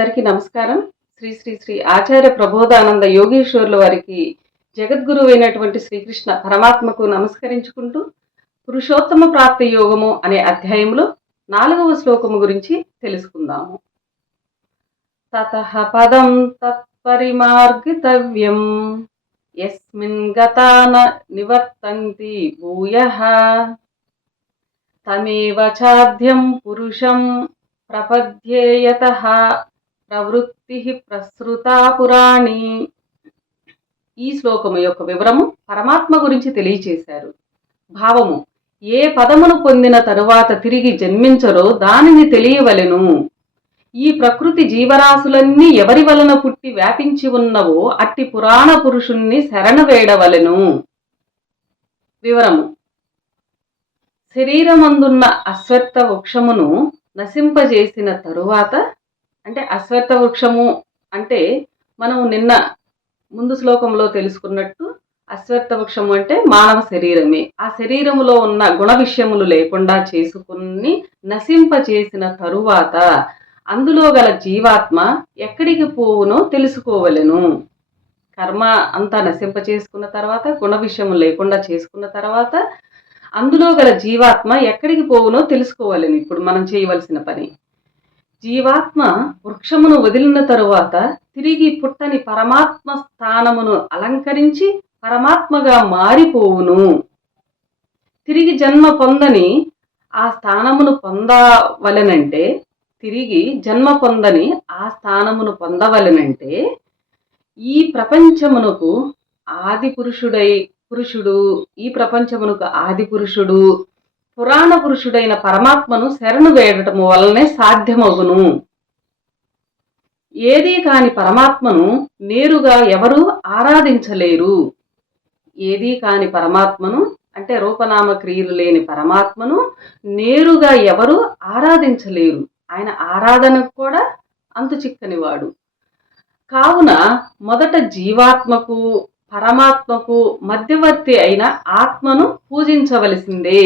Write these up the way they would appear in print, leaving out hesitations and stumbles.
అందరికీ నమస్కారం. శ్రీ శ్రీ శ్రీ ఆచార్య ప్రబోధానంద యోగీశ్వరుల వారికి జగద్గురు అయినటువంటి శ్రీకృష్ణ పరమాత్మకు నమస్కరించుకుంటూ పురుషోత్తమ ప్రాప్తి యోగము అనే అధ్యాయంలో 4వ శ్లోకము గురించి తెలుసుకుందాము. తతః పదం తత్పరిమార్గితవ్యం యస్మిన్ గతాన నివర్తంతి భూయః తమేవ చాద్యం పురుషం ప్రపద్యేయతః ప్రవృత్తి ప్రసృతా పురాణి. ఈ శ్లోకము యొక్క వివరము పరమాత్మ గురించి తెలియచేశారు. భావము: ఏ పదమును పొందిన తరువాత తిరిగి జన్మించరో దానిని తెలియవలెను. ఈ ప్రకృతి జీవరాశులన్నీ ఎవరి వలన పుట్టి వ్యాపించి ఉన్నవో అట్టి పురాణ పురుషుణ్ణి శరణు వేడవలెను. వివరము: శరీరమందున్న అశ్వత్థ వృక్షమును నశింపజేసిన తరువాత, అంటే అశ్వత్థ వృక్షము అంటే మనం నిన్న ముందు శ్లోకంలో తెలుసుకున్నట్టు అశ్వత్థ వృక్షము అంటే మానవ శరీరమే. ఆ శరీరములో ఉన్న గుణ విషయములు లేకుండా చేసుకుని నశింపచేసిన తరువాత అందులో గల జీవాత్మ ఎక్కడికి పోవునో తెలుసుకోవలెను. కర్మ అంతా నశింప చేసుకున్న తర్వాత, గుణ విషయము లేకుండా చేసుకున్న తర్వాత అందులో గల జీవాత్మ ఎక్కడికి పోవునో తెలుసుకోవాలని ఇప్పుడు మనం చేయవలసిన పని. జీవాత్మ వృక్షమును వదిలిన తరువాత తిరిగి పుట్టని పరమాత్మ స్థానమును అలంకరించి పరమాత్మగా మారిపోవును. తిరిగి జన్మ పొందని ఆ స్థానమును పొందవలనంటే, తిరిగి జన్మ పొందని ఆ స్థానమును పొందవలనంటే ఈ ప్రపంచమునకు ఆది పురుషుడు, ఈ ప్రపంచమునకు ఆది పురుషుడు, పురాణ పురుషుడైన పరమాత్మను శరణు వేడటము వలనే సాధ్యమగును. ఏదీ కాని పరమాత్మను నేరుగా ఎవరు ఆరాధించలేరు. ఏదీ కాని పరమాత్మను అంటే రూపనామ క్రియలు లేని పరమాత్మను నేరుగా ఎవరు ఆరాధించలేరు. ఆయన ఆరాధనకు కూడా అంతు చిక్కనివాడు. కావున మొదట జీవాత్మకు పరమాత్మకు మధ్యవర్తి అయిన ఆత్మను పూజించవలసిందే.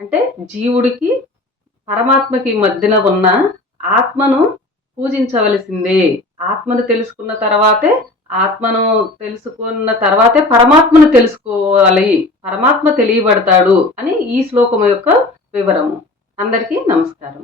అంటే జీవుడికి పరమాత్మకి మధ్యన ఉన్న ఆత్మను పూజించవలసిందే. ఆత్మను తెలుసుకున్న తర్వాతే పరమాత్మను తెలుసుకోవాలి, పరమాత్మ తెలియబడతాడు అని ఈ శ్లోకం యొక్క వివరము. అందరికీ నమస్కారం.